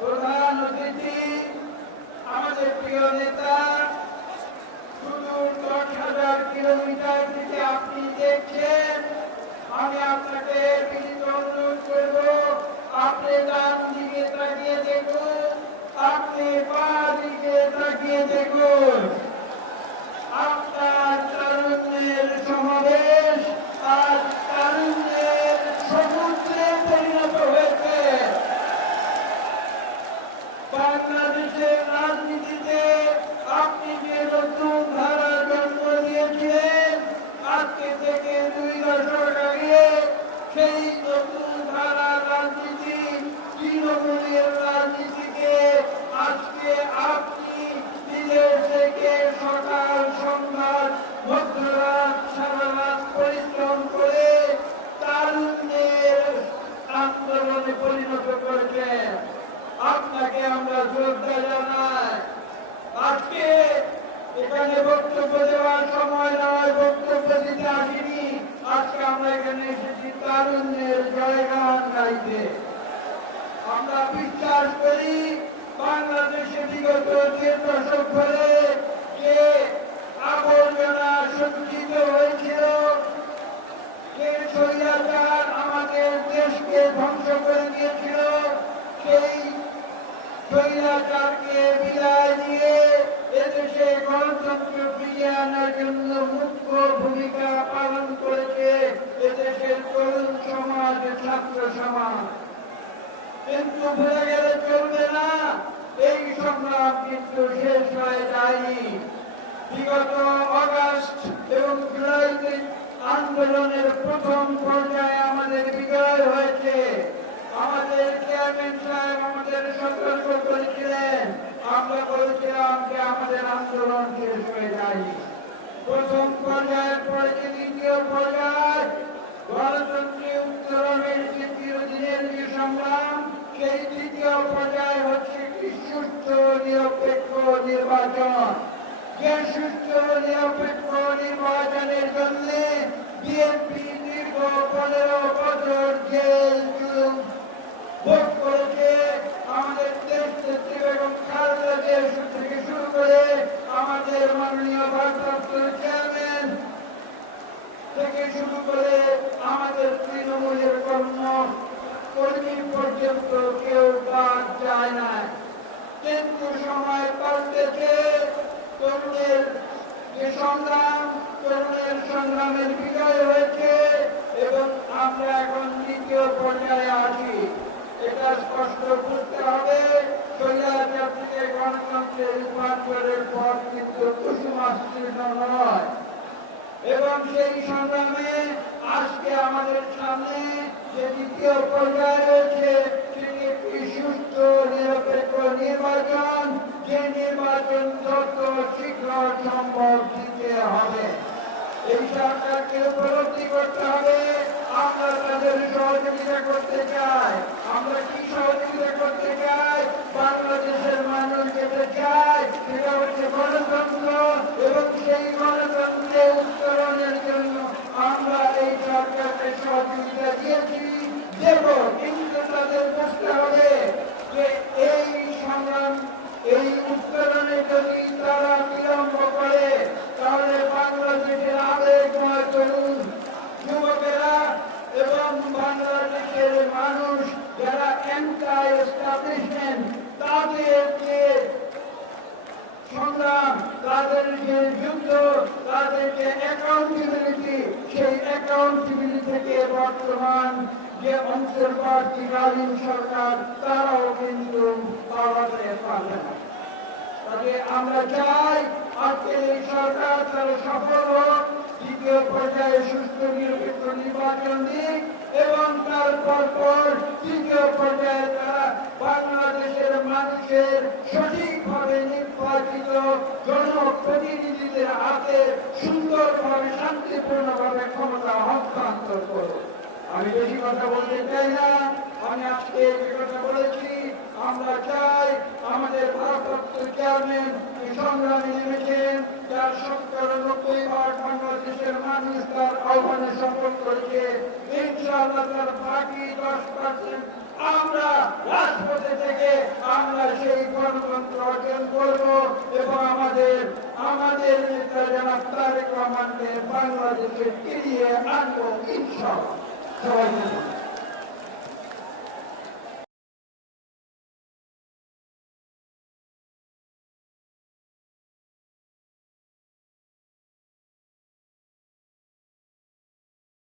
প্রধান অতিথি আমাদের প্রিয় নেতা, সুদূর 10,000 কিলোমিটার থেকে আপনি দেখছেন। আমি আপনাকে বিনীত অনুরোধ করব, আপনি ডান দিকে তাকিয়ে দেখুন, আপনি বাঁ দিকে তাকিয়ে দেখুন। আপনার তারুণ্যের সমাবেশ আজ তারুণ্যের সমুদ্রে পরিণত হয়েছে। বাংলাদেশের রাজনীতিতে আপনি যে নতুন ধারার জন্ম দিয়েছিলেন, আজকে থেকে 2 দশক আগে সেই নতুন ধারার রাজনীতি, তৃণমূলের রাজনীতিকে আজকে আপনি বিদেশ থেকে সকাল সন্ধ্যা মধ্যরাত সারা রাত পরিশ্রম করে তারুণ্যের আন্দোলনে পরিণত করেছেন। আপনাকে আমরা শ্রদ্ধা জানাই। আজকে এখানে বক্তব্য দেওয়ার সময় নয়, বক্তব্য দিতে আসিনি। আজকে আমরা এখানে এসেছি তারুণ্যের জয়গান গাইতে। আমরা বিশ্বাস করি বাংলাদেশে বিগত 3 দশক ধরে যে আবর্জনা সঞ্চিত হয়েছিল, যে স্বৈরাচার আমাদের দেশকে ধ্বংস করে দিয়েছিল, সেই স্বৈরাচারকে বিদায় দিয়ে এদেশে গণতন্ত্র ফিরিয়ে আনার জন্য মুখ্য ভূমিকা পালন করেছে এদেশের তরুণ সমাজ, ছাত্র সমাজ। কিন্তু ভুলে গেলে চলবে না, এই সংগ্রাম কিন্তু শেষ হয়ে যায়নি। বিগত আগস্ট এবং জুলাইতে আন্দোলনের প্রথম পর্যায়ে আমাদের বিজয় হয়েছে। আমাদের চেয়ারম্যান সাহেব আমাদের সতর্ক করেছিলেন, আমরা বলেছিলাম যে আমাদের আন্দোলন শেষ হয়ে যায়নি। প্রথম পর্যায়ের পরে যে দ্বিতীয় পর্যায়, গণতন্ত্রী উত্তরণের যে চিরদিনের যে সংগ্রাম, সেই তৃতীয় পর্যায় হচ্ছে একটি সুষ্ঠু নিরপেক্ষ নির্বাচন। যে সুষ্ঠু নিরপেক্ষ নির্বাচনের জন্য বিএনপি দীর্ঘ 15 বছর জেল জুলুম ভোগ করেছে। আমাদের দেশ নেত্রী বেগম খালেদা জিয়া থেকে শুরু করে আমাদের মাননীয় ভারপ্রাপ্ত চেয়ারম্যান থেকে শুরু করে আমাদের তৃণমূলের কর্মী পর্যন্ত কেউ বাদ যায় না। কিন্তু সময় পাল্টেছে, তরুণের যে সংগ্রাম, তরুণের সংগ্রামের বিজয় হয়েছে এবং আমরা এখন দ্বিতীয় পর্যায়ে আছি। এটা স্পষ্ট বুঝতে হবে, স্বৈরাচার থেকে গণতন্ত্রের রূপান্তরের পথ কিন্তু কুসুমাস্তীর্ণ নয়। এবং সেই সংগ্রামে আজকে আমাদের সামনে যে দ্বিতীয় পর্যায়ে রয়েছে, সেটি একটি সুষ্ঠু নিরপেক্ষ নির্বাচন, যে নির্বাচন যত শীঘ্র সম্ভব দিতে হবে। এই সরকারকে উপলব্ধি করতে হবে আমরা তাদের সহযোগিতা করতে চাই। আমরা কি সহযোগিতা করতে চাই? বাংলাদেশের মানুষ যেতে চায় সেটা হচ্ছে গণতন্ত্র, এবং সেই গণতন্ত্রে উত্তরণের জন্য আমরা এই সরকারকে সহযোগিতা দিয়েছি, দেব। কিন্তু তাদের বুঝতে হবে যে এই সংগ্রাম, এই উত্তরণে যদি তারা বিলম্ব করে, তাহলে বাংলাদেশের আবেগময় তরুণ যুবকেরা এবং বাংলাদেশের মানুষ যারা অ্যান্টি এস্টাবলিশমেন্ট, তাদের যে সংগ্রাম, তাদের যে যুদ্ধ, তাদের যে অ্যাকাউন্টেবিলিটি, সেই অ্যাকাউন্টেবিলিটি থেকে বর্তমান যে অন্তর্বর্তীকালীন সরকার তারাও কিন্তু পালাতে পারবে না। তবে আমরা চাই আজকের এই সরকার তারা সফল হোক, দ্বিতীয় পর্যায়ে সুস্থ নিরপেক্ষ নির্বাচন দিক, এবং তারপর তৃতীয় পর্যায়ে তারা বাংলাদেশের মানুষের সঠিকভাবে নির্বাচিত জনপ্রতিনিধিদের হাতে সুন্দরভাবে শান্তিপূর্ণভাবে ক্ষমতা হস্তান্তর করবে। আমি বেশি কথা বলতে চাই না। আমি আজকে যে কথা বলেছি, আমরা চাই আমাদের ভারপ্রাপ্ত চেয়ারম্যান সংগ্রামে নেমেছেন, যার 70-90 বাংলাদেশের মানুষ তার আহ্বানে সফল করেছে। ইনশাআল্লাহ তার বাকি 10% আমরা রাজপথে থেকে গণতন্ত্র অর্জন করব এবং আমাদের নেতা জনাব তারেক রহমানকে বাংলাদেশে ফিরিয়ে আনবো ইনশাআল্লাহ। সবাই